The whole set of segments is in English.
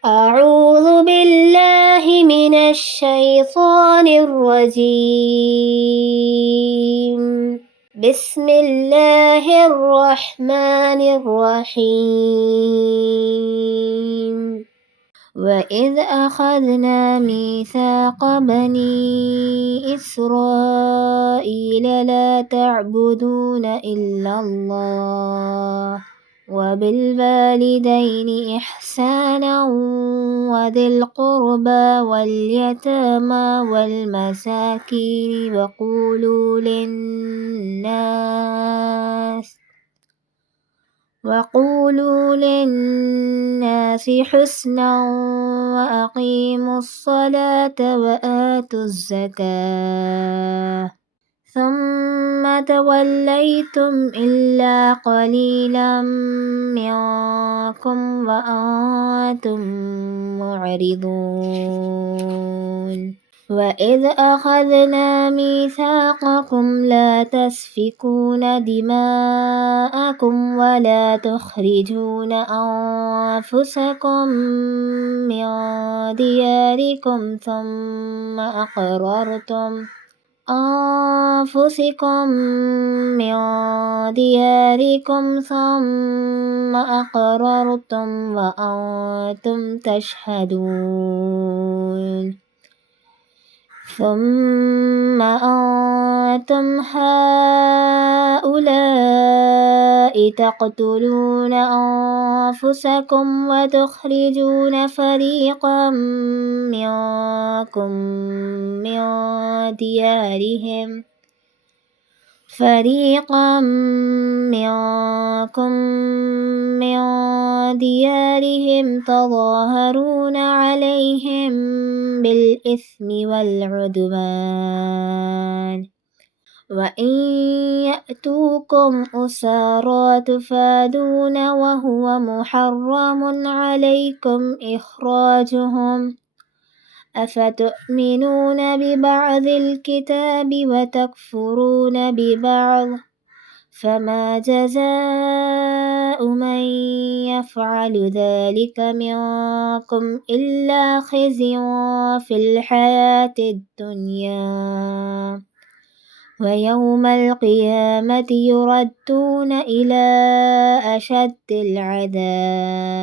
أعوذ بالله من الشيطان الرجيم. بسم الله الرحمن الرحيم. وإذ أخذنا ميثاق بني إسرائيل لا تعبدون إلا الله وبالوالدين إحسانا وذي القربى واليتامى والمساكين وقولوا للناس حسنا وأقيموا الصلاة وآتوا الزكاة ثم توليتم إلا قليلا منكم وأنتم معرضون. وإذ أخذنا ميثاقكم لا تسفكون دماءكم ولا تخرجون أنفسكم من دياركم ثم أقررتم وأنتم تشهدون. ثم أنتم هؤلاء تقتلون أنفسكم وتخرجون فريقا منكم من ديارهم تظاهرون عليهم بالإثم والعدوان وإن يأتوكم أسارى تفادون وهو محرم عليكم إخراجهم أفتؤمنون ببعض الكتاب وتكفرون ببعض فما جزاء من يفعل ذلك منكم إلا خزي في الحياة الدنيا ويوم القيامة يردون إلى أشد العذاب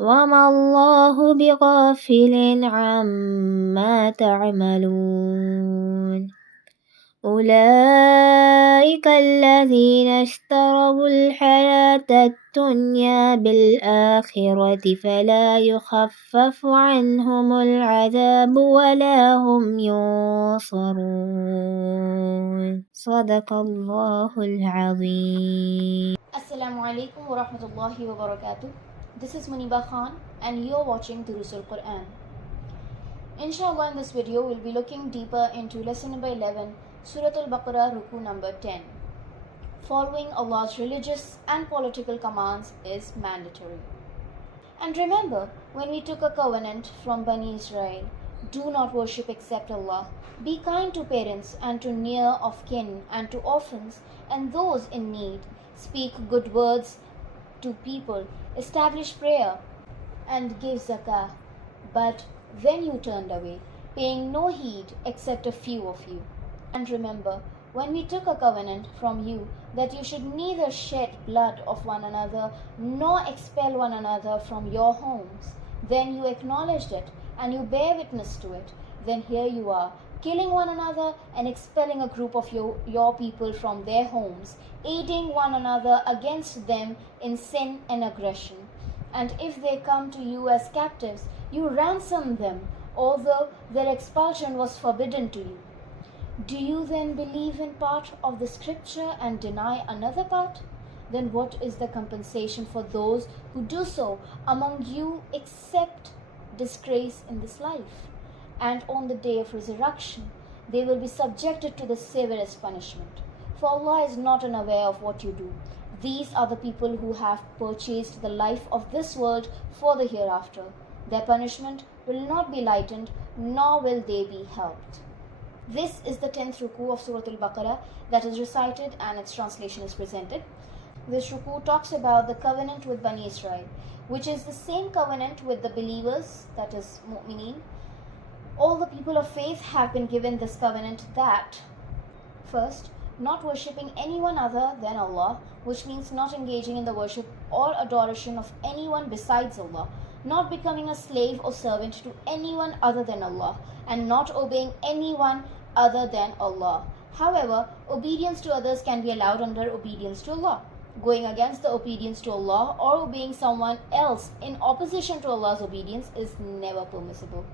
وما الله بغافل عما تعملون. أولئك الذين اشتروا الحياة الدنيا بالآخرة فلا يخفف عنهم العذاب ولا هم ينصرون. صدق الله العظيم. Assalamu alaikum wa rahmatullahi wa barakatuh. This is Munibah Khan and you're watching Duroos-Ul-Qur'an. Inshallah, in this video we'll be looking deeper into lesson number 11, Surah Al-Baqarah, Ruku number 10. Following Allah's religious and political commands is mandatory. And remember, when we took a covenant from Bani Israel, do not worship except Allah, be kind to parents and to near of kin and to orphans and those in need, speak good words to people, establish prayer and give zakah. But when you turned away, paying no heed except a few of you. And remember, when we took a covenant from you that you should neither shed blood of one another nor expel one another from your homes, then you acknowledged it and you bear witness to it. Then here you are, killing one another and expelling a group of your people from their homes, aiding one another against them in sin and aggression. And if they come to you as captives, you ransom them, although their expulsion was forbidden to you. Do you then believe in part of the scripture and deny another part? Then what is the compensation for those who do so among you except disgrace in this life? And on the day of resurrection, they will be subjected to the severest punishment. For Allah is not unaware of what you do. These are the people who have purchased the life of this world for the hereafter. Their punishment will not be lightened, nor will they be helped. This is the 10th ruku of Surah Al-Baqarah that is recited and its translation is presented. This ruku talks about the covenant with Bani Israel, which is the same covenant with the believers, that is mu'mineen. All the people of faith have been given this covenant that, first, not worshipping anyone other than Allah, which means not engaging in the worship or adoration of anyone besides Allah, not becoming a slave or servant to anyone other than Allah, and not obeying anyone other than Allah. However, obedience to others can be allowed under obedience to Allah. Going against the obedience to Allah or obeying someone else in opposition to Allah's obedience is never permissible.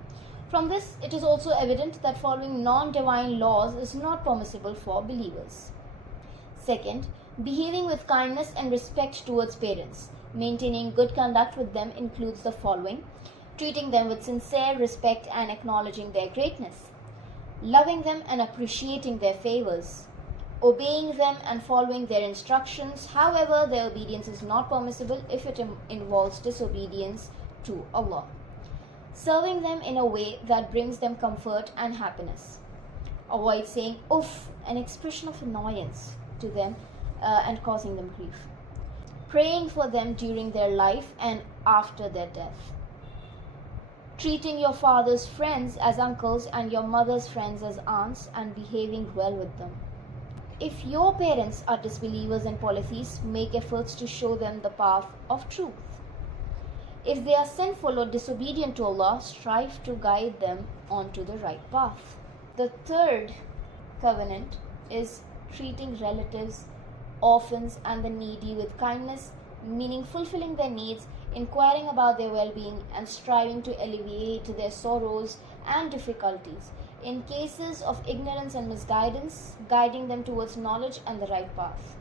From this, it is also evident that following non-divine laws is not permissible for believers. Second, behaving with kindness and respect towards parents. Maintaining good conduct with them includes the following: treating them with sincere respect and acknowledging their greatness, loving them and appreciating their favors, obeying them and following their instructions. However, their obedience is not permissible if it involves disobedience to Allah. Serving them in a way that brings them comfort and happiness. Avoid saying "oof," an expression of annoyance to them and causing them grief. Praying for them during their life and after their death. Treating your father's friends as uncles and your mother's friends as aunts and behaving well with them. If your parents are disbelievers and polytheists, make efforts to show them the path of truth. If they are sinful or disobedient to Allah, strive to guide them onto the right path. The third covenant is treating relatives, orphans, and the needy with kindness, meaning fulfilling their needs, inquiring about their well-being, and striving to alleviate their sorrows and difficulties. In cases of ignorance and misguidance, guiding them towards knowledge and the right path.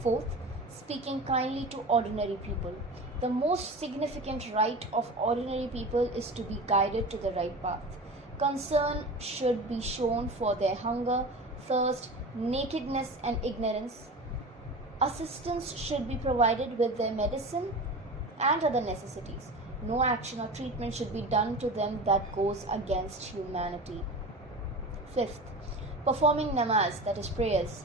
Fourth, speaking kindly to ordinary people. The most significant right of ordinary people is to be guided to the right path. Concern should be shown for their hunger, thirst, nakedness, and ignorance. Assistance should be provided with their medicine and other necessities. No action or treatment should be done to them that goes against humanity. Fifth, performing namaz, that is prayers.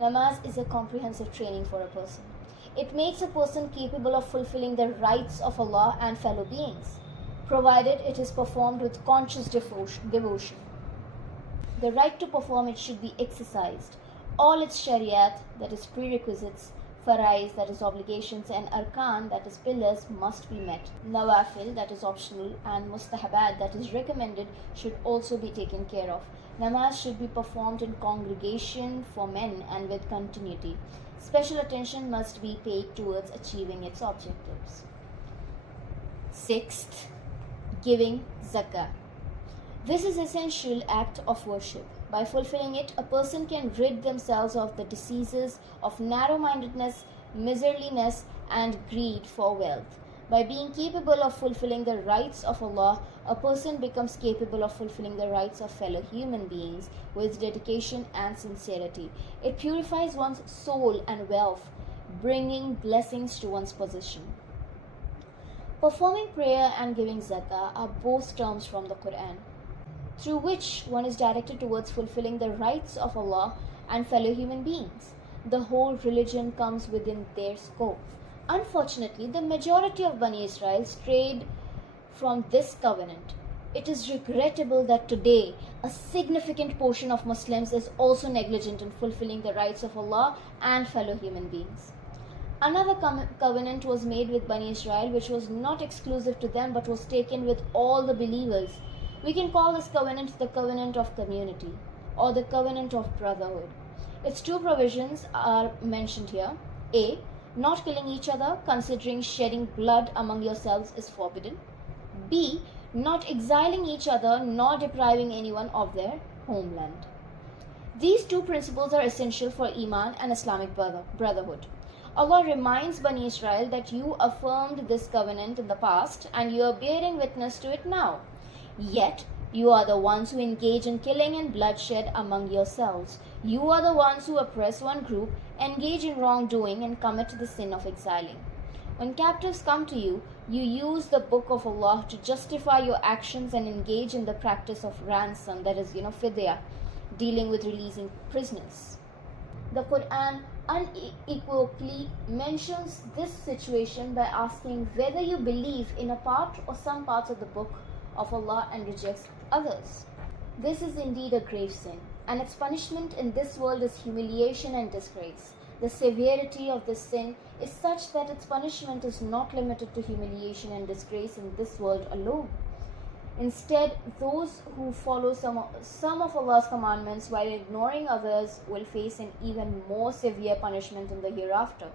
Namaz is a comprehensive training for a person. It makes a person capable of fulfilling the rights of Allah and fellow beings, provided it is performed with conscious devotion. The right to perform it should be exercised. All its shariat, that is prerequisites, farais, that is obligations, and arkan, that is pillars, must be met. Nawafil, that is optional, and mustahabat, that is recommended, should also be taken care of. Namaz should be performed in congregation for men and with continuity. Special attention must be paid towards achieving its objectives. Sixth, giving zakah. This is an essential act of worship. By fulfilling it, a person can rid themselves of the diseases of narrow-mindedness, miserliness, and greed for wealth. By being capable of fulfilling the rights of Allah, a person becomes capable of fulfilling the rights of fellow human beings with dedication and sincerity. It purifies one's soul and wealth, bringing blessings to one's possession. Performing prayer and giving zakah are both terms from the Quran, through which one is directed towards fulfilling the rights of Allah and fellow human beings. The whole religion comes within their scope. Unfortunately, the majority of Bani Israel strayed from this covenant. It is regrettable that today a significant portion of Muslims is also negligent in fulfilling the rights of Allah and fellow human beings. Another covenant was made with Bani Israel, which was not exclusive to them but was taken with all the believers. We can call this covenant the covenant of community or the covenant of brotherhood. Its two provisions are mentioned here. A. Not killing each other, considering shedding blood among yourselves is forbidden. B. Not exiling each other nor depriving anyone of their homeland. These two principles are essential for Iman and Islamic brotherhood. Allah reminds Bani Israel that you affirmed this covenant in the past and you are bearing witness to it now. Yet, you are the ones who engage in killing and bloodshed among yourselves. You are the ones who oppress one group, engage in wrongdoing, and commit the sin of exiling. When captives come to you, you use the book of Allah to justify your actions and engage in the practice of ransom, that is, fidya, dealing with releasing prisoners. The Quran unequivocally mentions this situation by asking whether you believe in a part or some parts of the book of Allah and rejects others. This is indeed a grave sin, and its punishment in this world is humiliation and disgrace. The severity of this sin is such that its punishment is not limited to humiliation and disgrace in this world alone. Instead, those who follow some of Allah's commandments while ignoring others will face an even more severe punishment in the hereafter.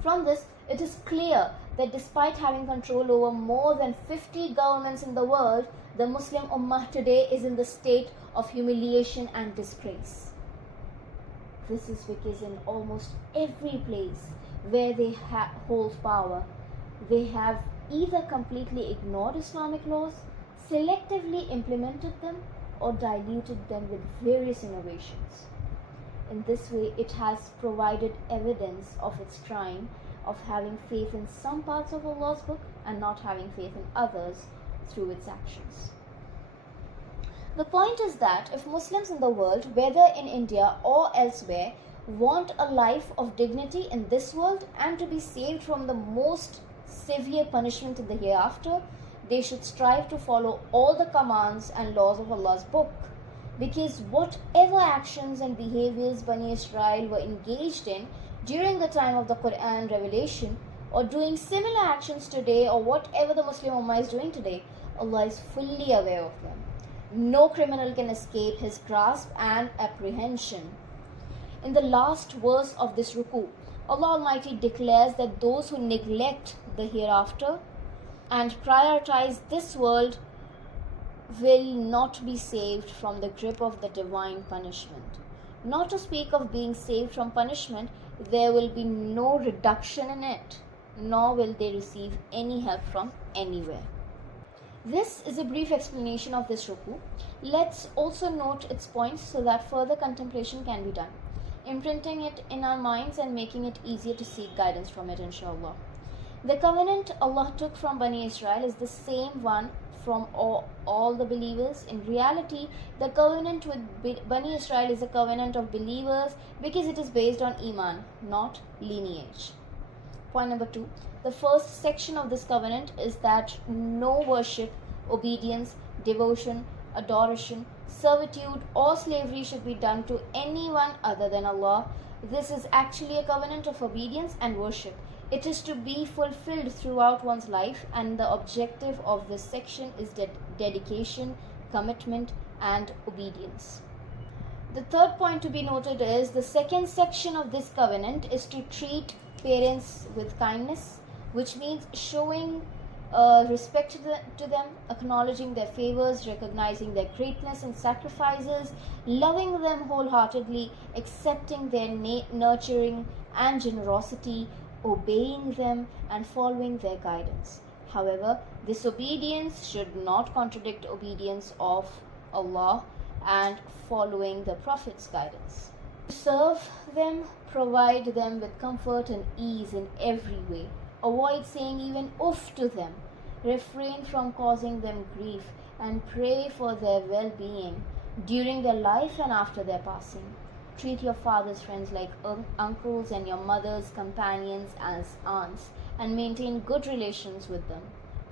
From this, it is clear that despite having control over more than 50 governments in the world, the Muslim Ummah today is in the state of humiliation and disgrace. This is because in almost every place where they hold power, they have either completely ignored Islamic laws, selectively implemented them, or diluted them with various innovations. In this way, it has provided evidence of its crime of having faith in some parts of Allah's book and not having faith in others through its actions. The point is that if Muslims in the world, whether in India or elsewhere, want a life of dignity in this world and to be saved from the most severe punishment in the hereafter, they should strive to follow all the commands and laws of Allah's book. Because whatever actions and behaviors Bani Israel were engaged in during the time of the Quran revelation, or doing similar actions today, or whatever the Muslim Ummah is doing today, Allah is fully aware of them. No criminal can escape His grasp and apprehension. In the last verse of this ruku, Allah Almighty declares that those who neglect the hereafter and prioritize this world will not be saved from the grip of the divine punishment. Not to speak of being saved from punishment, there will be no reduction in it, nor will they receive any help from anywhere. This is a brief explanation of this ruku. Let's also note its points so that further contemplation can be done, imprinting it in our minds and making it easier to seek guidance from it, inshallah. The covenant Allah took from Bani Israel is the same one from all the believers. In reality, the covenant with Bani Israel is a covenant of believers because it is based on Iman, not lineage. Point number 2. The first section of this covenant is that no worship, obedience, devotion, adoration, servitude or slavery should be done to anyone other than Allah. This is actually a covenant of obedience and worship. It is to be fulfilled throughout one's life, and the objective of this section is dedication, commitment and obedience. The third point to be noted is the second section of this covenant is to treat parents with kindness, which means showing respect to them, acknowledging their favors, recognizing their greatness and sacrifices, loving them wholeheartedly, accepting their nurturing and generosity, obeying them and following their guidance. However, this obedience should not contradict obedience of Allah and following the Prophet's guidance. Serve them, provide them with comfort and ease in every way. Avoid saying even oof to them. Refrain from causing them grief and pray for their well-being during their life and after their passing. Treat your father's friends like uncles and your mother's companions as aunts, and maintain good relations with them.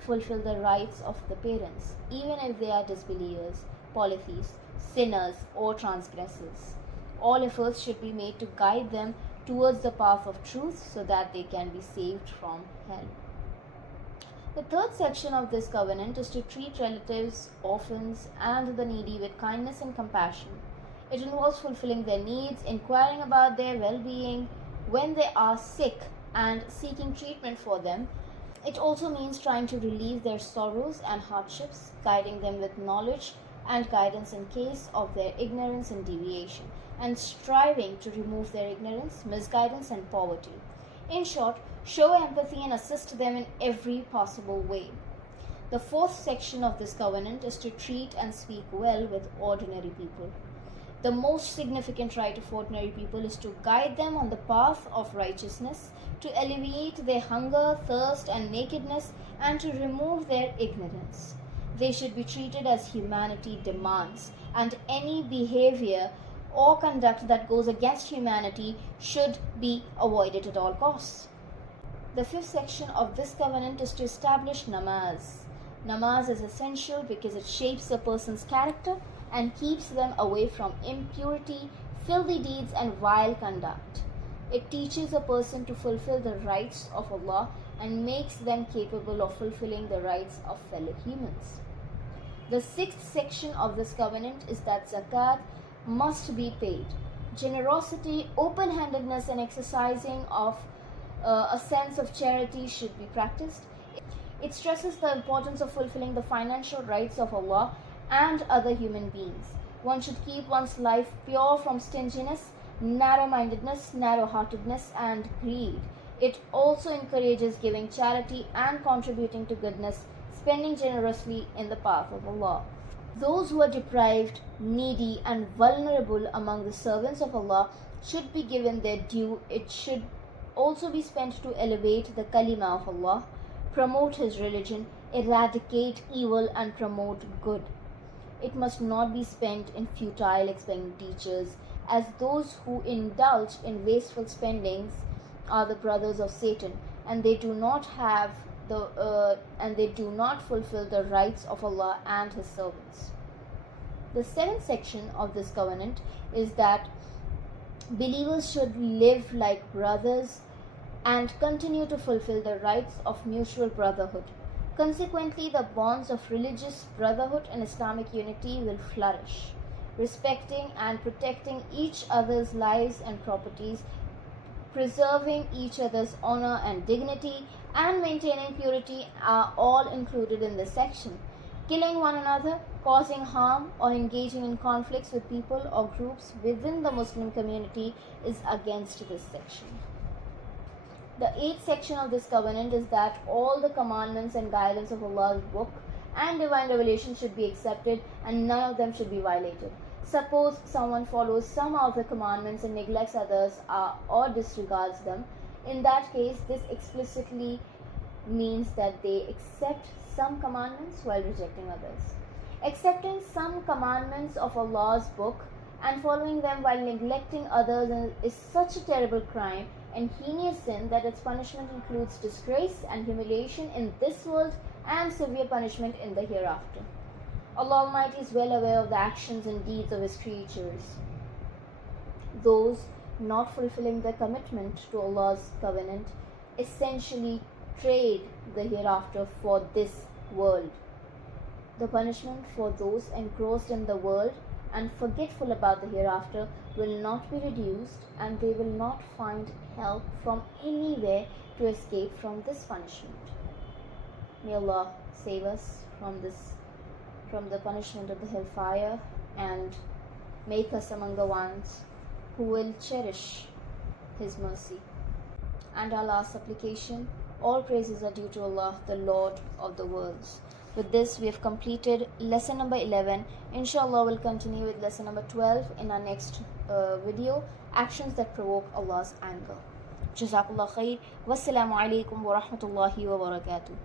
Fulfill the rights of the parents, even if they are disbelievers, polytheists, sinners or transgressors. All efforts should be made to guide them towards the path of truth so that they can be saved from hell. The third section of this covenant is to treat relatives, orphans and the needy with kindness and compassion. It involves fulfilling their needs, inquiring about their well-being when they are sick and seeking treatment for them. It also means trying to relieve their sorrows and hardships, guiding them with knowledge and guidance in case of their ignorance and deviation, and striving to remove their ignorance, misguidance and poverty. In short, show empathy and assist them in every possible way. The fourth section of this covenant is to treat and speak well with ordinary people. The most significant right of ordinary people is to guide them on the path of righteousness, to alleviate their hunger, thirst and nakedness, and to remove their ignorance. They should be treated as humanity demands, and any behavior or conduct that goes against humanity should be avoided at all costs. The fifth section of this covenant is to establish namaz. Namaz is essential because it shapes a person's character and keeps them away from impurity, filthy deeds, and vile conduct. It teaches a person to fulfill the rights of Allah and makes them capable of fulfilling the rights of fellow humans. The sixth section of this covenant is that zakat must be paid. Generosity, open-handedness, and exercising of a sense of charity should be practiced. It stresses the importance of fulfilling the financial rights of Allah and other human beings. One should keep one's life pure from stinginess, narrow-mindedness, narrow-heartedness, and greed. It also encourages giving charity and contributing to goodness, spending generously in the path of Allah. Those who are deprived, needy, and vulnerable among the servants of Allah should be given their due. It should also be spent to elevate the kalima of Allah, promote His religion, eradicate evil, and promote good. It must not be spent in futile expenditures, as those who indulge in wasteful spendings are the brothers of Satan, and they do not fulfill the rights of Allah and His servants. The seventh section of this covenant is that believers should live like brothers and continue to fulfill the rights of mutual brotherhood. Consequently, the bonds of religious brotherhood and Islamic unity will flourish. Respecting and protecting each other's lives and properties, preserving each other's honor and dignity, and maintaining purity are all included in this section. Killing one another, causing harm, or engaging in conflicts with people or groups within the Muslim community is against this section. The eighth section of this covenant is that all the commandments and guidance of Allah's book and divine revelation should be accepted and none of them should be violated. Suppose someone follows some of the commandments and neglects others or disregards them. In that case, this explicitly means that they accept some commandments while rejecting others. Accepting some commandments of Allah's book and following them while neglecting others is such a terrible crime and heinous sin that its punishment includes disgrace and humiliation in this world and severe punishment in the hereafter. Allah Almighty is well aware of the actions and deeds of His creatures. Those not fulfilling their commitment to Allah's covenant essentially trade the hereafter for this world. The punishment for those engrossed in the world and forgetful about the hereafter will not be reduced, and they will not find help from anywhere to escape from this punishment. May Allah save us from the punishment of the hellfire and make us among the ones who will cherish His mercy. And our last supplication, all praises are due to Allah, the Lord of the worlds. With this, we have completed lesson number 11. Inshallah, we'll continue with lesson number 12 in our next video, actions that provoke Allah's anger. Jazakallah khair. Wassalamu alaikum wa rahmatullahi wa barakatuh.